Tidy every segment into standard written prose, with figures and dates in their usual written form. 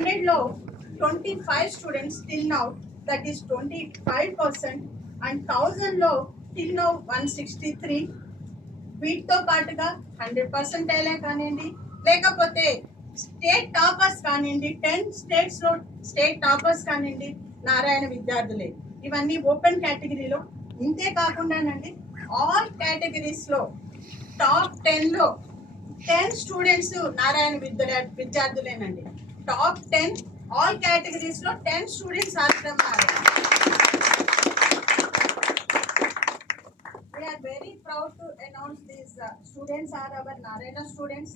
100లో 25 students till now, that is 25%, and 1000లో till now 163. వీటితో పాటుగా 100% కానివ్వండి, లేకపోతే స్టేట్ టాపర్స్ కానివ్వండి, 10 స్టేట్స్లో స్టేట్ టాపర్స్ కానివ్వండి, నారాయణ విద్యార్థులే. ఇవన్నీ ఓపెన్ కేటగిరీలో. ఇంతే కాకుండానండి, ఆల్ కేటగిరీస్లో టాప్ 10లో 10 స్టూడెంట్స్ నారాయణ విద్యార్థులేనండి. టాప్ 10 ఆల్ కేటగిరీస్లో 10 students are from Narayana. We are very proud to announce these students are our Narayana students.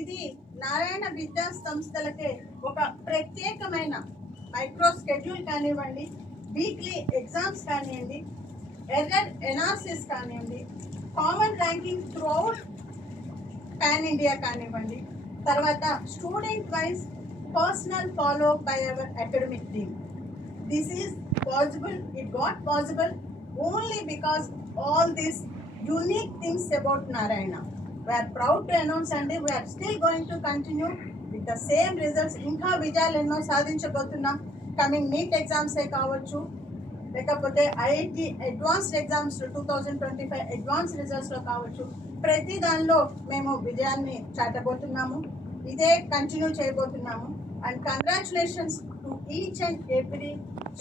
ఇది నారాయణ విద్యా సంస్థలకే ఒక ప్రత్యేకమైన మైక్రో స్కెడ్యూల్ కానివ్వండి, వీక్లీ ఎగ్జామ్స్ కానివ్వండి, ఎర్రర్ ఎనాలిసిస్ కానివ్వండి, common ranking throughout pan India కానివ్వండి, తర్వాత student wise personal follow up by our academic team. This is possible, it got possible only because all these unique things about Narayana. We are proud to announce and we are still going to continue with the same results. ఇంకా విజయాలు ఎన్నో సాధించబోతున్నాం. Coming neat ఎగ్జామ్సే కావచ్చు, లేకపోతే IIT advanced exams 2025 అడ్వాన్స్ రిజల్ట్స్లో కావచ్చు, ప్రతి దానిలో మేము విజయాన్ని చాటబోతున్నాము. ఇదే కంటిన్యూ చేయబోతున్నాము. And congratulations to each and every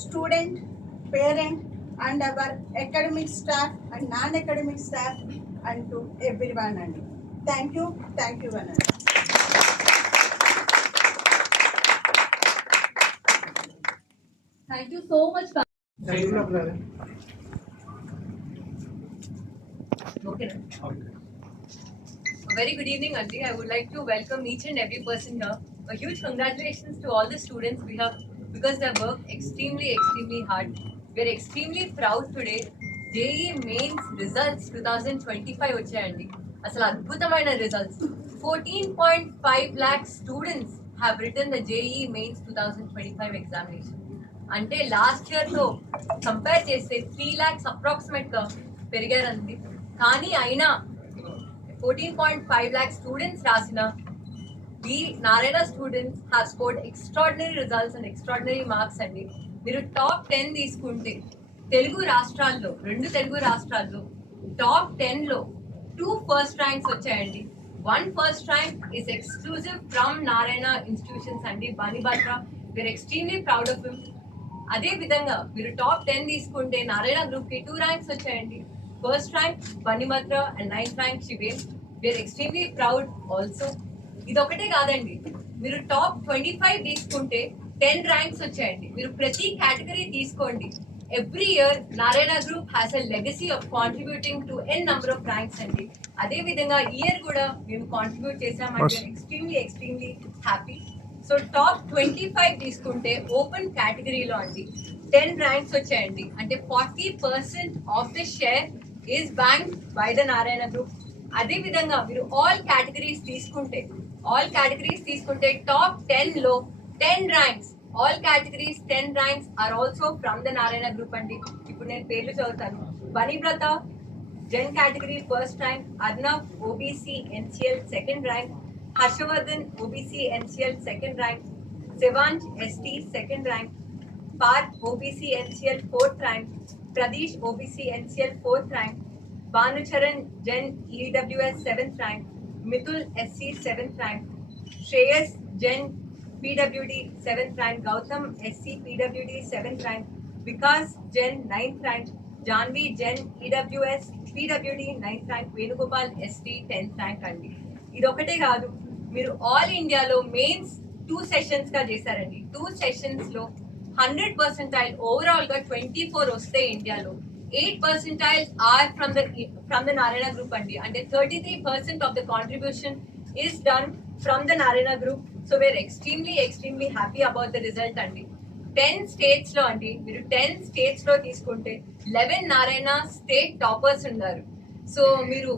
student, parent, and our academic staff and non-academic staff, and to everyone. And thank you, Vananda. Thank you so much. Okay. A very good evening, Aunty. I would like to welcome each and every person here. A huge congratulations to all the students we have, because they have worked extremely hard. We are extremely proud today. JEE Mains results 2025 వచ్చాయండి. అసలు అద్భుతమైన రిజల్ట్స్. 14.5 lakh students have written the JEE Mains 2025 examination. అంటే last year తో కంపేర్ చేస్తే 3 lakhs approximate గా పెరిగారండి. కానీ అయినా 14.5 lakh students రాసిన we Narayana students have scored extraordinary results and extraordinary marks అండి. మీరు టాప్ 10 తీసుకుంటే రెండు తెలుగు రాష్ట్రాల్లో టాప్ 10లో 2 ఫస్ట్ ర్యాంక్స్ వచ్చాయండి. 1 first rank is exclusive from Narayana institutions అండి, Banibhadra. We are extremely proud of him. అదే విధంగా మీరు టాప్ 10 తీసుకుంటే నారాయణ గ్రూప్ కి 2 ర్యాంక్స్ వచ్చాయండి. First rank Banibhadra and 9th rank Shiven. We are extremely proud also. ఇదొకటే కాదండి, మీరు టాప్ 25 తీసుకుంటే 10 ర్యాంక్స్ వచ్చాయండి. మీరు ప్రతి కేటగిరీ తీసుకోండి. Every year Narayana group has a legacy of contributing to n number of ranks అండి. అదే విధంగా ఇయర్ కూడా మేము కాంట్రిబ్యూట్ చేసామంటే ఎక్స్ట్రీమ్లీ హ్యాపీ. సో టాప్ 25 తీసుకుంటే ఓపెన్ కేటగిరీలో అండి 10 ర్యాంక్స్ వచ్చాయండి. అంటే 40% of the share is banked by the Narayana group. అదే విధంగా మీరు ఆల్ కేటగిరీస్ తీసుకుంటే టాప్ 10లో 10 ranks, all categories 10 ranks are also from the Narayana group అండి. ఇప్పుడు నేను పేర్లు చదువుతాను. Banivrata gen category first rank, Arnav OBC NCL second rank, Harshavardhan OBC NCL second rank, Shivanj ST second rank, Park OBC NCL fourth rank, Pradeesh OBC NCL fourth rank, Bhanucharan gen EWS 7th rank, Mithul SC 7th rank, Shreyas gen PWD 7th rank, Gautam SC PWD 7th rank, Vikas gen 9th rank, Janvi gen EWS PWD 9th rank, Venugopal ST 10th rank అండి. ఇదొకటే కాదు, మీరు ఆల్ ఇండియాలో మెయిన్స్ 2 సెషన్స్ గా చేశారండి. 2 సెషన్స్ లో 100% ఓవరాల్ గా 24 వస్తే ఇండియాలో 8% are from the Narayana group andi. And 33% of the contribution is done from the Narayana group. So we're extremely happy about the result andi. 10 states lo andi, మీరు 10 states లో తీసుకుంటే 11 నారాయణ స్టేట్ టాపర్స్ ఉన్నారు. సో మీరు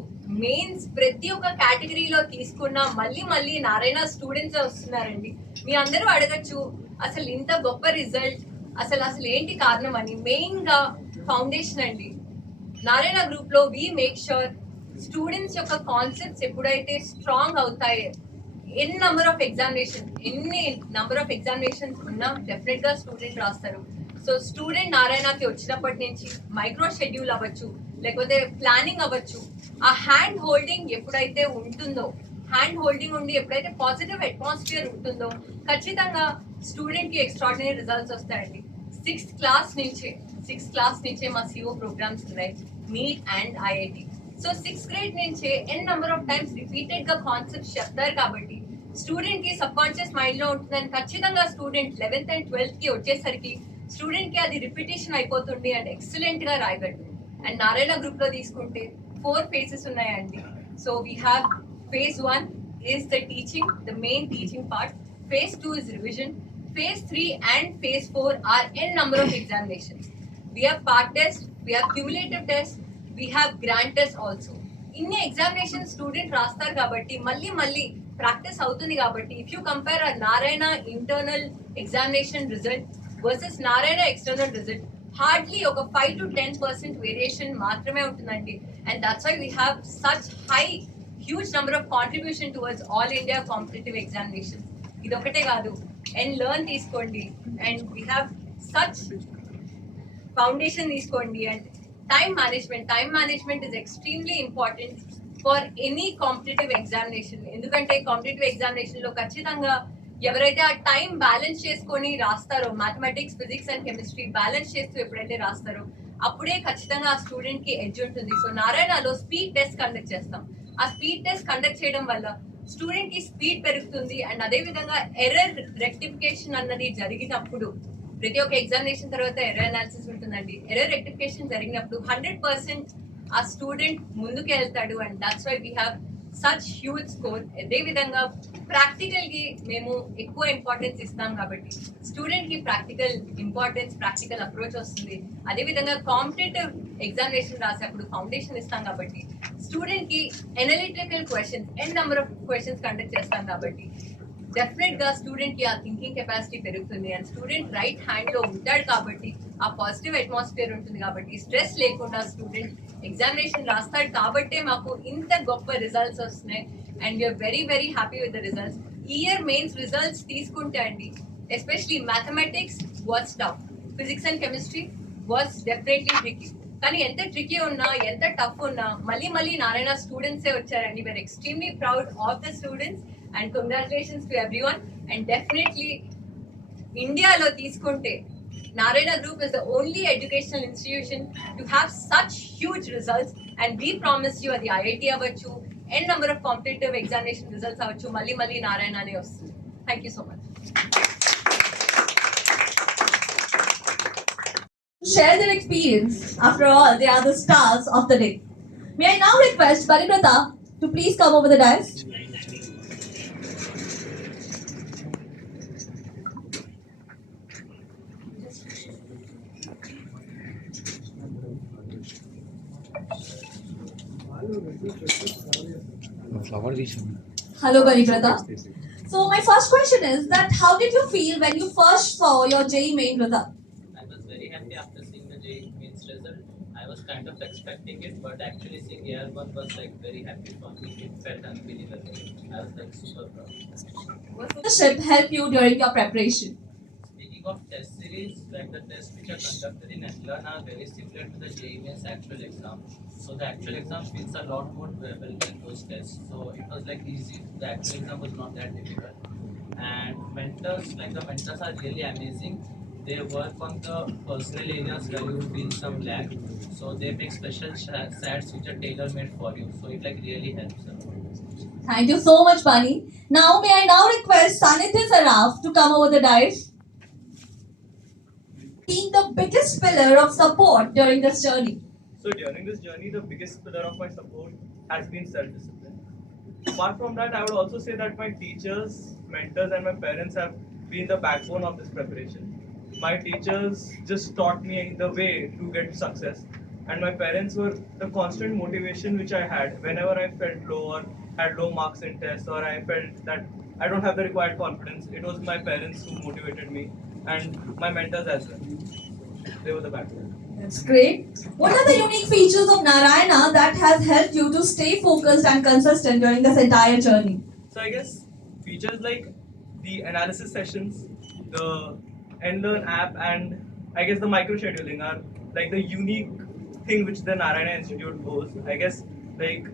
మెయిన్స్ ప్రతి ఒక్క కేటగిరీలో తీసుకున్న మళ్ళీ నారాయణ స్టూడెంట్స్ వస్తున్నారండి. మీ అందరూ అడగచ్చు అసలు ఇంత గొప్ప రిజల్ట్ అసలు ఏంటి కారణం అని. మెయిన్ గా ఫౌండేషన్ అండి. నారాయణ గ్రూప్ లో వి మేక్ ష్యూర్ స్టూడెంట్స్ యొక్క కాన్సెప్ట్స్ ఎప్పుడైతే స్ట్రాంగ్ అవుతాయో ఎన్ని నంబర్ ఆఫ్ ఎగ్జామినేషన్స్ ఉన్నా డెఫినెట్ గా స్టూడెంట్ రాస్తారు. సో స్టూడెంట్ నారాయణకి వచ్చినప్పటి నుంచి మైక్రో షెడ్యూల్ అవ్వచ్చు, లేకపోతే ప్లానింగ్ అవ్వచ్చు, ఆ హ్యాండ్ హోల్డింగ్ ఎప్పుడైతే ఉంటుందో, హ్యాండ్ హోల్డింగ్ ఉండి ఎప్పుడైతే పాజిటివ్ అట్మాస్ఫియర్ ఉంటుందో ఖచ్చితంగా స్టూడెంట్ కి ఎక్స్ట్రాడినరీ రిజల్ట్స్ వస్తాయండి. సిక్స్త్ క్లాస్ నుంచే మా సిఓ ప్రోగ్రామ్స్ ఉన్నాయి, NEET and IIT. So sixth grade నుంచే n number of times repeated గా కాన్సెప్ట్స్ చెప్తారు కాబట్టి స్టూడెంట్ కి సబ్ కాన్షియస్ మైండ్ లో ఉంటుందని ఖచ్చితంగా స్టూడెంట్ 11th and 12th కి వచ్చేసరికి స్టూడెంట్ కి అది రిపిటేషన్ అయిపోతుంది అండ్ ఎక్సలెంట్ గా రాయగలరు. అండ్ నారాయణ గ్రూప్ లో తీసుకుంటే 4 phases ఉన్నాయండి. So we have phase 1 is the teaching, the main teaching part. Phase 2 is revision. Phase 3 and phase 4 are n number of examinations. We have part test, we have cumulative test, we have grant test also. ఇన్ని examination student రాస్తారు కాబట్టి మళ్ళీ practice అవుతుంది కాబట్టి if you compare a Narayana internal examination result versus Narayana external result hardly ఒక 5 to 10% variation మాత్రమే ఉంటుందండి. And that's why we have such high huge number of contribution towards all India competitive examination. ఇది ఒకటే కాదు, అండ్ లెర్న్ తీసుకోండి, and we have such foundation తీసుకోండి. And time management is extremely important for any competitive examination. ఎందుకంటే competitive examination లో ఖచ్చితంగా ఎవరైతే ఆ టైం బ్యాలెన్స్ చేసుకొని రాస్తారో, mathematics, physics and chemistry balance చేస్తూ ఎప్పుడైతే రాస్తారో అప్పుడే ఖచ్చితంగా ఆ స్టూడెంట్ కి ఎడ్జ్ ఉంటుంది. సో నారాయణలో స్పీడ్ టెస్ట్ కండక్ట్ చేస్తాం. ఆ స్పీడ్ టెస్ట్ కండక్ట్ చేయడం వల్ల స్టూడెంట్ కి స్పీడ్ పెరుగుతుంది. అండ్ అదే విధంగా ఎర్రర్ రెక్టిఫికేషన్ అన్నది జరిగినప్పుడు ప్రతి ఒక్క ఎగ్జామినేషన్ తర్వాత ఎర్రర్ అనాలిసిస్ ఉంటుందండి. ఎర్రర్ రెక్టిఫికేషన్ జరిగినప్పుడు 100% ఆ స్టూడెంట్ ముందుకు వెళ్తాడు. And that's why we have such huge score. అదే విధంగా ప్రాక్టికల్ కి మేము ఎక్కువ ఇంపార్టెన్స్ ఇస్తాం కాబట్టి స్టూడెంట్ కి ప్రాక్టికల్ అప్రోచ్ వస్తుంది. అదే విధంగా కాంపిటేటివ్ ఎగ్జామినేషన్ రాసేప్పుడు ఫౌండేషన్ ఇస్తాం కాబట్టి స్టూడెంట్ కి analytical questions n number of questions conduct చేస్తాం కాబట్టి డెఫినెట్ గా స్టూడెంట్ కి ఆ థింకింగ్ కెపాసిటీ పెరుగుతుంది. అండ్ స్టూడెంట్ రైట్ హ్యాండ్ లో ఉంటాడు కాబట్టి ఆ పాజిటివ్ అట్మాస్ఫియర్ ఉంటుంది కాబట్టి స్ట్రెస్ లేకుండా స్టూడెంట్ ఎగ్జామినేషన్ రాస్తాడు కాబట్టే మాకు ఇంత గొప్ప రిజల్ట్స్ వస్తున్నాయి. And we're very happy with the results. Year mains results తీసుకుంటే అండి especially mathematics was tough, physics and chemistry was definitely tricky. కానీ ఎంత ట్రికీ ఉన్నా, ఎంత టఫ్ ఉన్నా మళ్ళీ నారాయణ స్టూడెంట్సే వచ్చారండి. We're extremely proud of the students and congratulations to everyone. And definitely ఇండియాలో తీసుకుంటే Narayana Group is the only educational institution to have such huge results, and we promise you at the IIT avachchu n number of competitive examination results avachchu malli Narayana ne vastundi. Thank you so much. Share their experience. After all, they are the stars of the day. May I now request Pariprata to please come over the dais. Hello, Pariprata. So my first question is that how did you feel when you first saw your JEE main result? I was very happy after seeing the JEE mains result. I was kind of expecting it, but actually seeing AR1 was like very happy for me. It felt unbelievable. I was like super proud. What leadership helped you during your preparation? Speaking of test series, like the tests which are conducted in Athlon are very similar to the JEE mains actual exam. So the actual exam feels a lot more doable than those tests. So it was like easy. The actual exam was not that difficult. And mentors are really amazing. They work on the personal areas where you feel some lack. So they make special sets which are tailor made for you. So it like really helps a lot. Thank you so much, Bani. Now may I now request Sanitya Saraf to come over the dais. Being the biggest pillar of support during this journey. So during this journey, the biggest pillar of my support has been self-discipline. Apart from that, I would also say that my teachers, mentors and my parents have been the backbone of this preparation. My teachers just taught me the way to get success, and my parents were the constant motivation which I had whenever I felt low or had low marks in tests, or I felt that I don't have the required confidence. It was my parents who motivated me, and my mentors as well. They were the backbone. That's great. What are the unique features of Narayana that has helped you to stay focused and consistent during this entire journey? So I guess features like the analysis sessions, the NLearn app, and I guess the micro scheduling are like the unique thing which the Narayana Institute holds. I guess like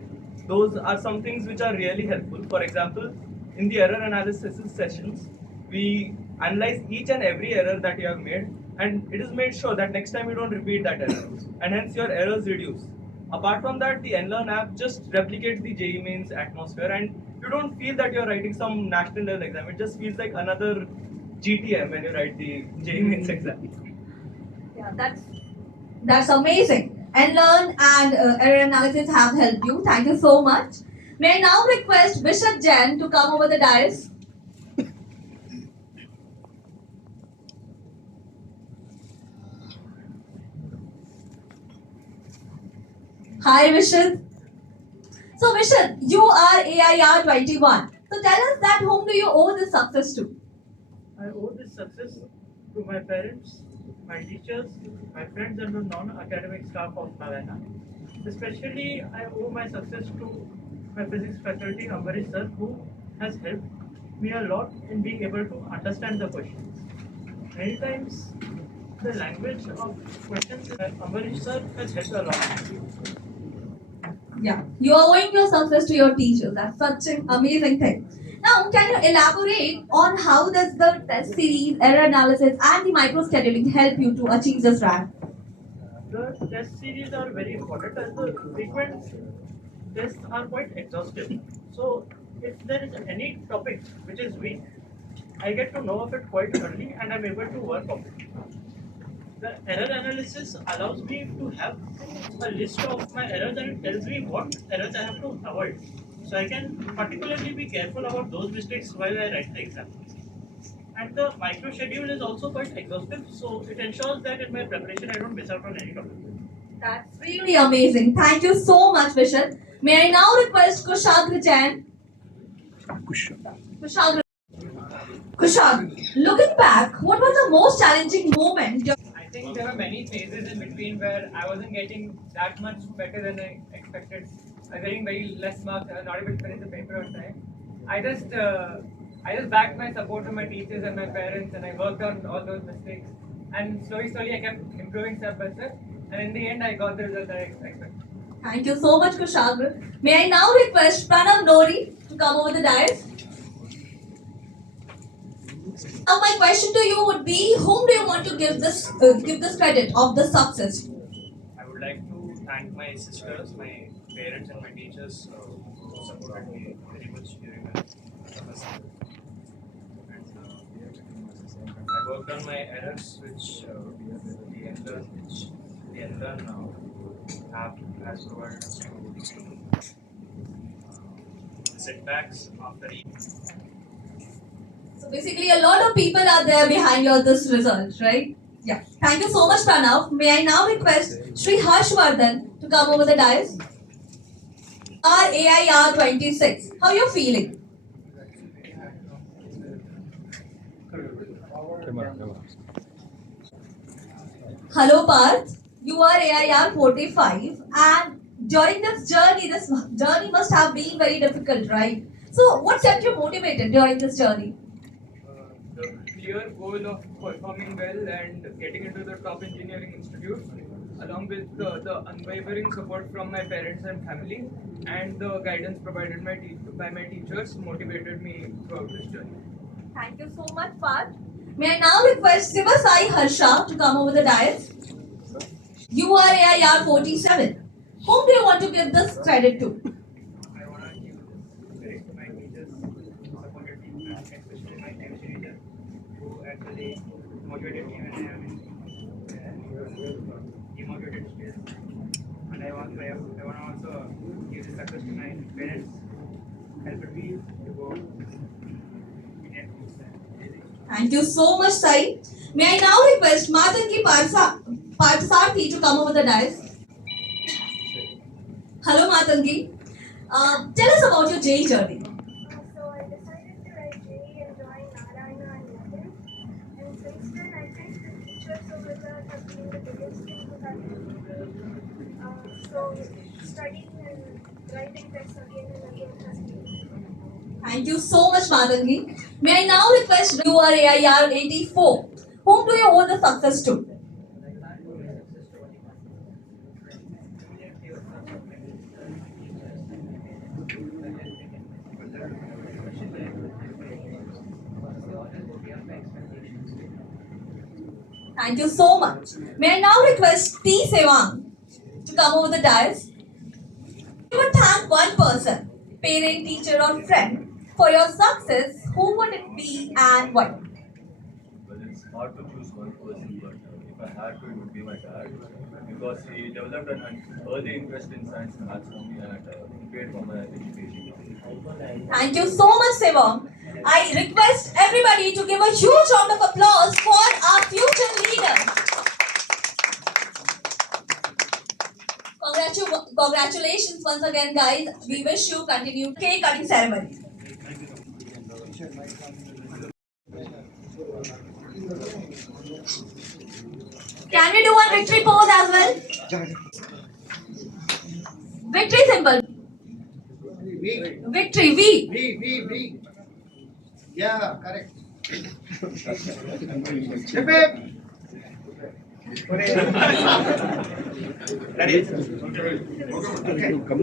those are some things which are really helpful. For example, in the error analysis sessions, we analyze each and every error that you have made, and it is made sure that next time you don't repeat that error, and hence your errors reduce. Apart from that, the NLearn app just replicates the JEE Mains atmosphere, and you don't feel that you're writing some national level exam. It just feels like another GTM when you write the JEE Mains exam. Yeah, that's amazing. And learn and error analysis have helped you. Thank you so much. May I now request Bishop Jain to come over the dais? Hi, Vishal. So, Vishal, you are AIR 21. So, tell us that whom do you owe this success to? I owe this success to my parents, my teachers, my friends, and the non-academic staff of Narayana. Especially, I owe my success to my physics faculty, Ambarish sir, who has helped me a lot in being able to understand the questions. Many times, the language of questions, Ambarish sir has helped a lot. Yeah, you are owing your success to your teachers. That's such an amazing thing. Now, can you elaborate on how does the test series, error analysis, and the micro scheduling help you to achieve this rank? The test series are very important as the frequent tests are quite exhaustive. So if there is any topic which is weak, I get to know of it quite early and I'm able to work on it. The error analysis allows me to have a list of my errors and it tells me what errors I have to avoid. So I can particularly be careful about those mistakes while I write the exam. And the micro schedule is also quite exhaustive, so it ensures that in my preparation I don't miss out on any topic. That's really amazing. Thank you so much, Vishal. May I now request Kushagra Jain? Kushagra. Kushag, looking back, what was the most challenging moment? I think there were many phases in between where I wasn't getting that much better than I expected. I was getting very less marks. I was not able to finish the paper on time. I just backed my support from my teachers and my parents, and I worked on all those mistakes. And slowly, I kept improving step by step. And in the end, I got the result that I expected. Thank you so much, Kushagra. May I now request Pranav Nori to come over the dais? Now, my question to you would be: whom do you want to give this credit of the success? I would like to thank my sisters, my parents, and my teachers who supported me very much during my semester. And I worked on my errors, which the NLearn app has provided us to setbacks after each. So basically, a lot of people are there behind your this result, right? Yeah. Thank you so much, Pranav. May I now request Sri Harshvardhan to come over the dais? AIR 26. How are you feeling? Hello, Parth. You are AIR 45, and during this journey must have been very difficult, right? So, what kept you motivated during this journey? The clear goal of performing well and getting into the top engineering institute, along with the unwavering support from my parents and family, and the guidance provided by my teachers, motivated me throughout this journey. Thank you so much, Parth. May I now request Sivasai Harsha to come over the dais? You are AIR 47. Whom do you want to give this credit to? I want to give credit to my teachers who supported me, especially my chemistry teacher who actually motivated me when I am in demotivated state. And I want to also give the success to my parents, helped me to go in Thank you so much, Sai. May I now request Matangi Parthasarthi to come over the dais? Hello, Matangi. Tell us about your JEE journey. So I decided to write JEE and join Narayana and London. And since then, I think the teachers over there have been the biggest thing to have helped me. So studying and writing tests again and again has been. Thank you so much, Madangi. May I now request you are AIR 84. Whom do you owe the success to? Thank you so much. May I now request T. Sevang to come over the dais? You would thank one person, parent, teacher, or friend, for your success. Who would it be and why? Well, it's hard to choose one person, but if I had to, it would be my dad. Because he developed an early interest in science and maths for me and paid for my education. Thank you so much, Sevang. I request everybody to give a huge round of applause for our future leader. Congratulations once again, guys. We wish you continued cake cutting ceremony. Can we do one victory pose as well? Victory symbol. Victory, V. Yeah, correct. Hip hip. Ready? Okay. Come